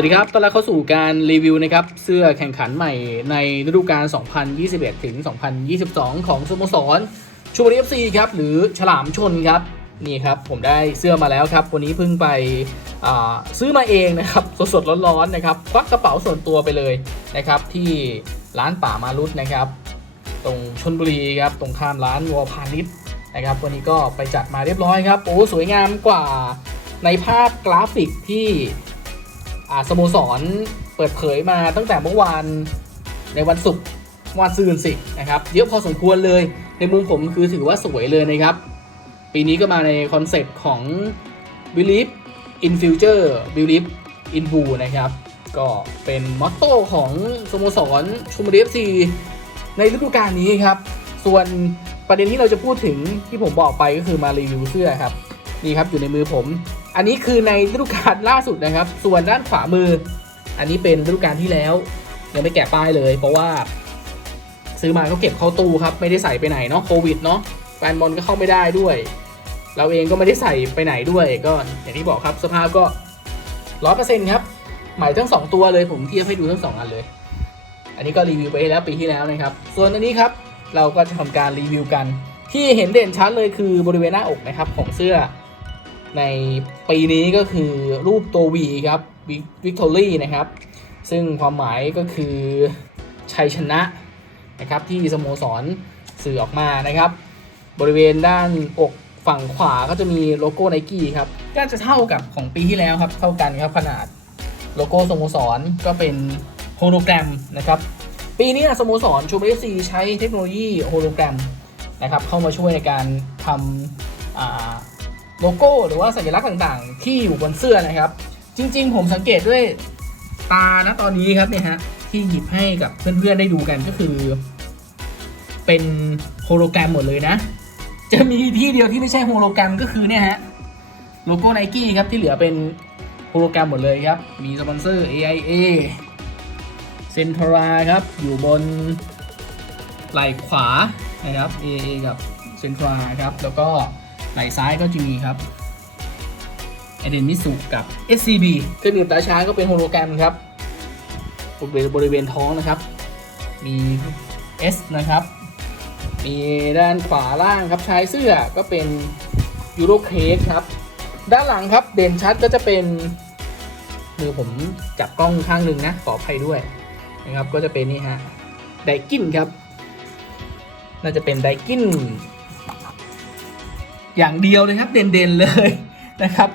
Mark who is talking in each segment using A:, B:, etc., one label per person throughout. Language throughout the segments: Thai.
A: วัสดีครับ ตอนรับเข้าสู่การรีวิวนะครับ เสื้อแข่งขันใหม่ในฤดูกาล 2021 ถึง 2022 ของสโมสรชูบรีเอฟซีครับ หรือฉลามชนครับ นี่ครับ ผมได้เสื้อมาแล้วครับ วันนี้เพิ่งไปซื้อมาเองนะครับ สดๆร้อนๆนะครับควักกระเป๋าส่วนตัวไปเลยนะครับ ที่ร้านป่ามารุตนะครับ ตรงชนบุรีครับ ตรงข้ามร้านวอพาณิชย์นะครับ วันนี้ก็ไปจัดมาเรียบร้อยครับ โอ้ สวยงามกว่าในภาพกราฟิกที่ สโมสรเปิดเผยมาตั้งแต่เมื่อวานในวันศุกร์วันซืนสินะครับเยอะพอสมควรเลย ในมุมผมคือถือว่าสวยเลยนะครับ ปีนี้ก็มาในคอนเซ็ปต์ของ believe in future believe in blue นะครับ ก็เป็นมอตโต้ของสโมสรชุมบุรีเอฟซีในฤดูกาลนี้ครับ ส่วนประเด็นที่เราจะพูดถึงที่ผมบอกไปก็คือมารีวิวเสื้อครับ นี่ครับอยู่ในมือผม อันนี้คือในฤดูกาลล่าสุดนะครับ ส่วนด้านขวามือ อันนี้เป็นฤดูกาลที่แล้ว ยังไม่แกะป้ายเลย เพราะว่า ซื้อมาก็เก็บเข้าตู้ครับ ไม่ได้ใส่ไปไหนเนาะโควิดเนาะแฟนบอลก็เข้าไม่ได้ด้วย เราเองก็ไม่ได้ใส่ไปไหนด้วยก็อย่างที่บอกครับสภาพก็ร้อยเปอร์เซ็นต์ครับใหม่ทั้งสองตัวเลยผมเทียบให้ดูทั้งสองอันเลย อันนี้ก็รีวิวไปแล้วปีที่แล้วนะครับ ส่วนอันนี้ครับเราก็จะทำการรีวิวกัน ที่เห็นเด่นชัดเลยคือบริเวณหน้าอกนะครับของเสื้อ ในปีนี้ก็คือรูปตัว V ครับวิกตอรี่นะครับ ซึ่งความหมายก็คือชัยชนะนะครับที่สโมสรสื่อออกมานะครับ บริเวณด้านอกฝั่งขวาก็จะมีโลโก้ไนกี้ครับก็จะเท่ากับของปีที่แล้วครับ เท่ากันครับขนาดโลโก้สโมสรก็เป็นโฮโลแกรมนะครับ ปีนี้สโมสรชูเบสซีใช้เทคโนโลยีโฮโลแกรมนะครับเข้ามาช่วยในการทำา โลโก้หรือว่าสัญลักษณ์ต่างๆ ที่อยู่บนเสื้อนะครับ จริง ๆ ผมสังเกตด้วยตานะตอนนี้ครับเนี่ยฮะที่หยิบให้กับเพื่อนๆได้ดูกันก็คือ เป็นโฮโลแกรมหมดเลยนะ จะมีที่เดียวที่ไม่ใช่โฮโลแกรมก็คือเนี่ยฮะโลโก้ไนกี้ครับที่เหลือเป็นโฮโลแกรมหมดเลยครับ มีสปอนเซอร์ AIA เซนทราครับอยู่บนไหล่ขวานะครับ AIA กับเซนทราครับแล้วก็ ไหลซ้ายก็จะมีครับเอเดนมิสุกับ SCB เครื่องดื่ตาช้าก็เป็นโฮโลแกรมครับบริเวณบริเวณท้องนะครับ มี S นะครับ มีด้านขวาล่างครับชายเสื้อก็เป็นยูโรเคสครับ ด้านหลังครับเด่นชัดก็จะเป็น มือผมจับกล้องข้างหนึ่งนะขออภัยด้วยนะครับก็จะเป็นนี่ฮะไดกินครับ น่าจะเป็นไดกิน อย่างเดียวเลยครับเด่นๆเลยนะครับ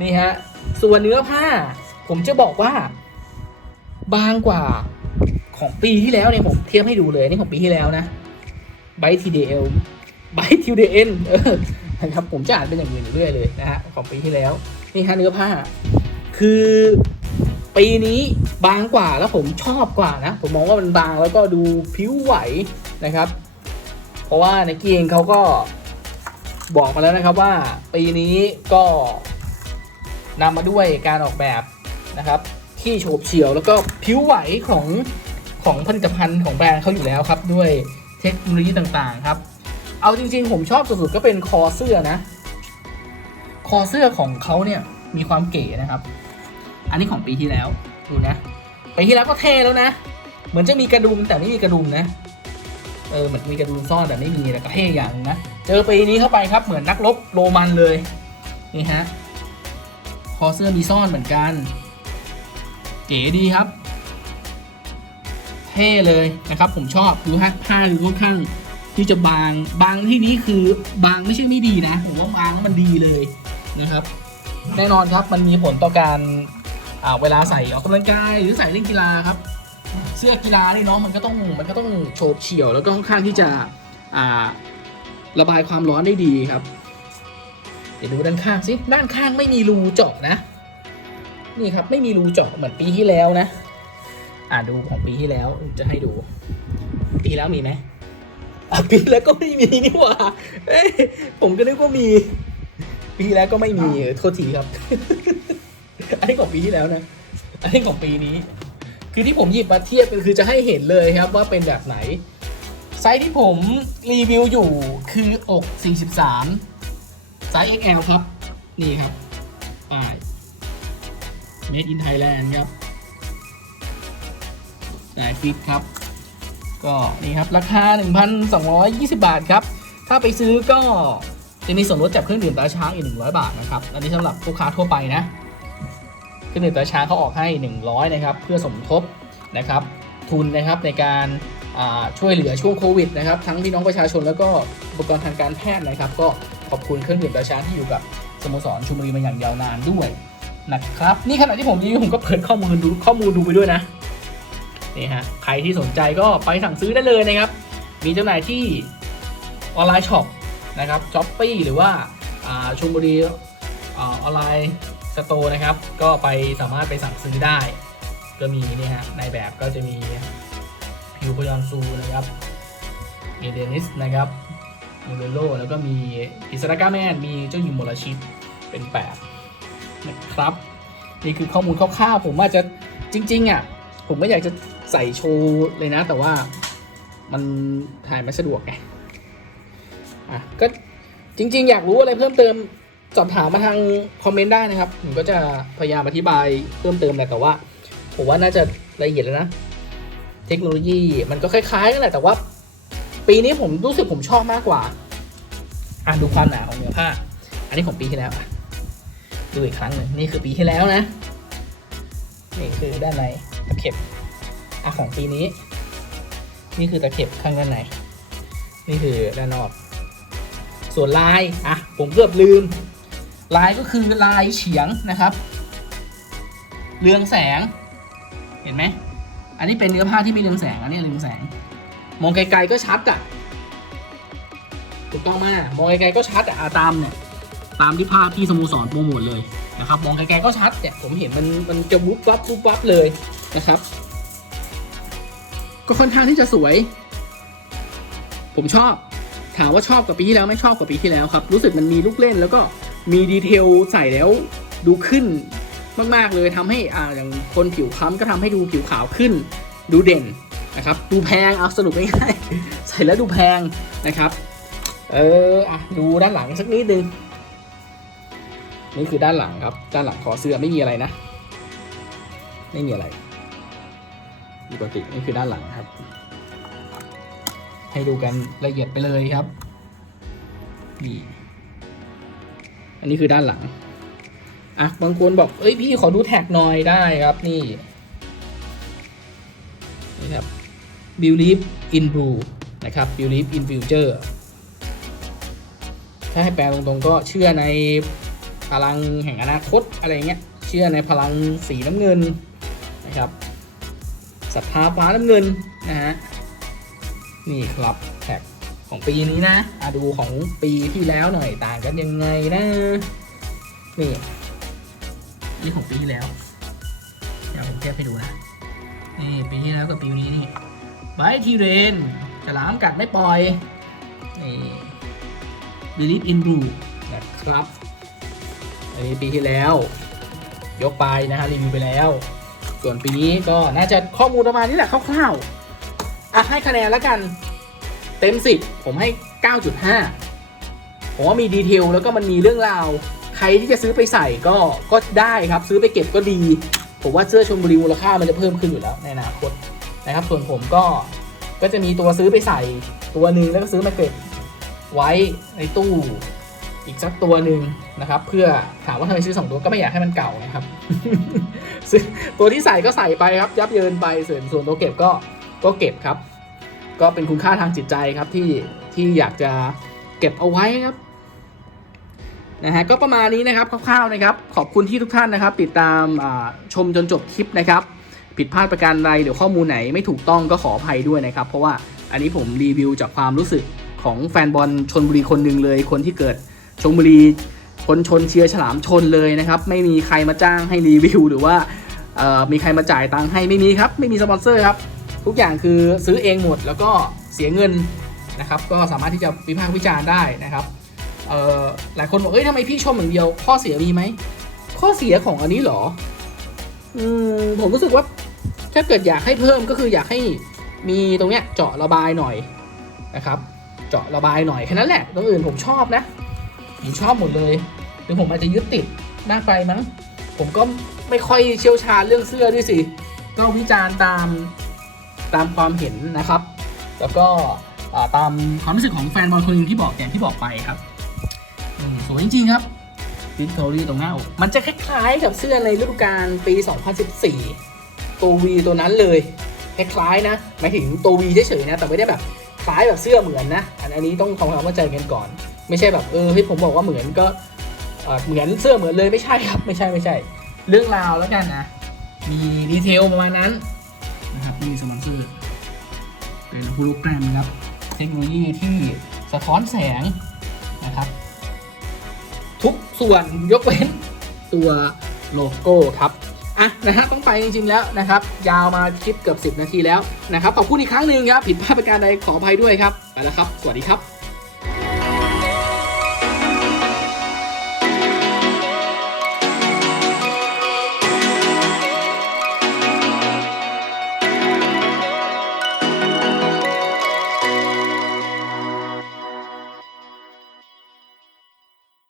A: นี่ฮะส่วนเนื้อผ้า ผมจะบอกว่า บางกว่าของปีที่แล้วเนี่ยผมเทียบให้ดูเลยนี่ของปีที่แล้วนะไบทีเดลไบทีเดเอ็นเออนะครับผมจะอ่านเป็นอย่างอื่นเรื่อยเลยนะฮะของปีที่แล้วนี่ฮะเนื้อผ้า คือปีนี้บางกว่าแล้วผมชอบกว่านะ ผมมองว่ามันบางแล้วก็ดูผิวไหวนะครับ เพราะว่าในกีเองเขาก็ บอกมาแล้วนะครับว่าปีนี้ก็นำมาด้วยการออกแบบนะครับ ที่โฉบเฉี่ยวแล้วก็ผิวไหวของของผลิตภัณฑ์ของแบรนด์เขาอยู่แล้วครับ ด้วยเทคโนโลยีต่างๆครับ เอาจริง ๆ ผมชอบสุดๆก็เป็นคอเสื้อนะ คอเสื้อของเขาเนี่ยมีความเก๋นะครับ อันนี้ของปีที่แล้วดูนะปีที่แล้วก็เท่แล้วนะ เหมือนจะมีกระดุมแต่ไม่มีกระดุมนะ เออเหมือนมีกระดุมซ่อนแต่ไม่มีแต่ก็เท่อย่างนะ เจอปีนี้เข้าไปครับเหมือนนักรบโรมันเลยนี่ฮะคอเสื้อมีซ่อนเหมือนกัน เก๋ดีครับ เท่เลยนะครับ ผมชอบดูฮะผ้าคือค่อนข้างที่จะบางบางที่นี้คือบางไม่ใช่ไม่ดีนะผมว่าบางมันดีเลยนะครับ แน่นอนครับมันมีผลต่อการเวลาใส่ออกกำลังกายหรือใส่เล่นกีฬาครับ เสื้อกีฬานี่เนาะมันก็ต้องมันก็ต้องโฉบเฉี่ยวแล้วก็ค่อนข้างที่จะอ่าระบายความร้อนได้ดีครับ เดี๋ยวดูด้านข้างสิด้านข้างไม่มีรูเจาะนะ นี่ครับไม่มีรูเจาะเหมือนปีที่แล้วนะ อ่าดูของปีที่แล้วจะให้ดู ปีแล้วมีไหมปีแล้วก็ไม่มีนี่หว่าเอ้ผมก็นึกว่ามี ปีแล้วก็ไม่มีโทษทีครับ อันนี้ของปีที่แล้วนะ อันนี้ของปีนี้ คือที่ผมหยิบมาเทียบก็คือจะให้เห็นเลยครับว่าเป็นแบบไหน ไซส์ที่ผมรีวิวอยู่คืออก43 ไซส์ XL ครับ นี่ครับป้าย Made in Thailand ครับนายฟิตครับ ก็นี่ครับ ราคา 1,220 บาทครับ ถ้าไปซื้อก็จะมีส่วนลดจากเครื่องดื่มตาช้างอีก 100 บาทนะครับ อันนี้สำหรับลูกค้าทั่วไปนะ เครื่องดื่มตาช้างเขาออกให้ 100นะครับเพื่อสมทบนะครับทุนนะครับในการช่วยเหลือช่วงโควิดนะครับทั้งพี่น้องประชาชนแล้วก็อุปกรณ์ทางการแพทย์นะครับ ก็ขอบคุณเครื่องดื่มตาช้างที่อยู่กับสโมสรชุมบุรีมาอย่างยาวนานด้วยนะครับนี่ขณะที่ผมรีวิวผมก็เปิดข้อมูลดูข้อมูลดูไปด้วยนะนี่ฮะใครที่สนใจก็ไปสั่งซื้อได้เลยนะครับ มีจำหน่ายที่ออนไลน์ช็อปนะครับช้อปปี้หรือว่าอ่าชมบุรีออนไลน์ สโตร์นะครับ ก็ไปสามารถไปสั่งซื้อได้ ก็มีนี่ฮะในแบบก็จะมีพิวพยอนซูนะครับมีเดนิสนะครับโมเรโลแล้วก็มีอิสระกาแมนมีเจ้าหญิงโมราชิตเป็นแปดนะครับ นี่คือข้อมูลคร่าวๆผมว่าจะจริงๆอะผมก็อยากจะใส่โชว์เลยนะ แต่ว่ามันถ่ายไม่สะดวกไงอะก็จริง ๆ อยากรู้อะไรเพิ่มเติม สอบถามมาทางคอมเมนต์ได้นะครับ ผมก็จะพยายามอธิบายเพิ่มเติมแหละแต่ว่า ผมว่าน่าจะละเอียดแล้วนะ เทคโนโลยีมันก็คล้ายๆกันแหละแต่ว่า ปีนี้ผมรู้สึกผมชอบมากกว่า อ่านดูความหนาของเนื้อผ้า อันนี้ของปีที่แล้วอะดูอีกครั้งหนึ่งนี่คือปีที่แล้วนะ นี่คือด้านในตะเข็บอะของปีนี้ นี่คือตะเข็บข้างด้านในนี่คือด้านนอก ส่วนลายอะผมเกือบลืม ลายก็คือลายเฉียงนะครับ เรืองแสง เห็นไหม อันนี้เป็นเนื้อผ้าที่ไม่เรืองแสง อันนี้เรืองแสง มองไกลๆก็ชัดอะ ถูกต้องมาก มองไกลๆก็ชัดอะอะตามเนี่ย ตามที่ภาพที่สโมสรโปรโมทเลยนะครับ มองไกลๆก็ชัดเนี่ย ผมเห็นมันมันจะวุบวับวุบวับเลยนะครับ ก็ค่อนข้างที่จะสวย ผมชอบ ถามว่าชอบกว่าปีที่แล้วไม่ชอบกว่าปีที่แล้วครับ รู้สึกมันมีลูกเล่นแล้วก็ มีดีเทลใส่แล้วดูขึ้นมาก ๆ เลยทำให้อ่าอย่างคนผิวคล้ำก็ทำให้ดูผิวขาวขึ้น ดูเด่นนะครับ ดูแพงเอาสรุปง่ายๆใส่แล้วดูแพงนะครับ เอออะดูด้านหลังสักนิดนึงนี่คือด้านหลังครับ ด้านหลังคอเสื้อไม่มีอะไรนะ ไม่มีอะไรปกตินี่คือด้านหลังครับ ให้ดูกันละเอียดไปเลยครับนี่ อันนี้คือด้านหลัง อะบางคนบอก เอ้ยพี่ขอดูแท็กหน่อยได้ครับนี่ นี่ครับ believe in blue นะครับ believe in future ถ้าให้แปลตรงๆก็เชื่อในพลังแห่งอนาคตอะไรเงี้ย เชื่อในพลังสีน้ำเงินนะครับศรัทธาฟ้าน้ำเงินนะฮะ นี่ครับแท็ก ของปีนี้นะอะดูของปีที่แล้วหน่อยต่างกันยังไงนะ นี่ นี่ของปีที่แล้ว เดี๋ยวผมเทียบให้ดูนะ นี่ ปีที่แล้วกับปีนี้นี่ไบทีเรนฉลามกัดไม่ปล่อย นี่บิลิฟอินรูนะครับอันนี้ปีที่แล้ว ยกไปนะฮะรีวิวไปแล้ว ส่วนปีนี้ก็น่าจะข้อมูลประมาณนี้แหละคร่าวๆอะให้คะแนนแล้วกัน เต็ม 10 ผมให้ 9.5 ผมว่ามีดีเทลแล้วก็มันมีเรื่องราว ใครที่จะซื้อไปใส่ก็ก็ได้ครับ ซื้อไปเก็บก็ดี ผมว่าเสื้อชมบุรีมูลค่ามันจะเพิ่มขึ้นอยู่แล้วในอนาคตนะครับ ส่วนผมก็ก็จะมีตัวซื้อไปใส่ตัวหนึ่งแล้วก็ซื้อมาเก็บไว้ในตู้อีกสักตัวหนึ่งนะครับ เพื่อถามว่าทำไมซื้อสองตัวก็ไม่อยากให้มันเก่านะครับซื้อตัวที่ใส่ก็ใส่ไปครับ ยับเยินไปส่วนส่วนตัวเก็บก็ก็เก็บครับ ก็เป็นคุณค่าทางจิตใจครับที่ที่อยากจะเก็บเอาไว้ครับนะฮะก็ประมาณนี้นะครับคร่าวๆนะครับขอบคุณที่ทุกท่านนะครับ ติดตามชมจนจบคลิปนะครับ ผิดพลาดประการใดหรือข้อมูลไหนไม่ถูกต้องก็ขออภัยด้วยนะครับ เพราะว่าอันนี้ผมรีวิวจากความรู้สึกของแฟนบอลชนบุรีคนหนึ่งเลย คนที่เกิดชนบุรีคนชนเชียร์ฉลามชนเลยนะครับ ไม่มีใครมาจ้างให้รีวิวหรือว่ามีใครมาจ่ายตังค์ให้ไม่มีครับ ไม่มีสปอนเซอร์ครับ ทุกอย่างคือซื้อเองหมดแล้วก็เสียเงินนะครับ ก็สามารถที่จะวิพากษ์วิจารณ์ได้นะครับหลายคนบอกเอ้ยทำไมพี่ชมอย่างเดียว ข้อเสียมีไหม ข้อเสียของอันนี้เหรอ อืมผมรู้สึกว่า ถ้าเกิดอยากให้เพิ่มก็คืออยากให้มีตรงเนี้ยเจาะระบายหน่อยนะครับ เจาะระบายหน่อยแค่นั้นแหละตรงอื่นผมชอบนะ ผมชอบหมดเลยหรือผมอาจจะยึดติดมาไปมั้ง ผมก็ไม่ค่อยเชี่ยวชาญเรื่องเสื้อด้วยสิ ก็วิจารณ์ตาม ตามความเห็นนะครับ แล้วก็ตามความรู้สึกของแฟนบอลคนหนึงที่บอกอย่างที่บอกไปครับสวยจริงๆครับวิกตอรี่ตรงหน้าอกมันจะคล้ายๆกับเสื้อในฤดูกาลปี 2014 ตัววีตัวนั้นเลยคล้ายๆนะหมายถึงตัววีเฉยๆนะ แต่ไม่ได้แบบคล้ายแบบเสื้อเหมือนนะ อันนี้ต้องทำความเข้าใจกันก่อน ไม่ใช่แบบเออที่ผมบอกว่าเหมือนก็เหมือนเสื้อเหมือนเลยไม่ใช่ครับ ไม่ใช่ไม่ใช่ เรื่องราวแล้วกันนะมีดีเทลประมาณนั้น นะครับนี่สปอนเซอร์เป็นโฮโลแกรมนะครับ เทคโนโลยีที่สะท้อนแสงนะครับ ทุกส่วนยกเว้นตัวโลโก้ครับอะนะฮะต้องไปจริงๆแล้วนะครับ ยาวมาคลิปเกือบ 10 นาทีแล้วนะครับ ขอบคุณอีกครั้งหนึ่งครับ ผิดพลาดประการใดขออภัยด้วยครับไปแล้วครับ สวัสดีครับ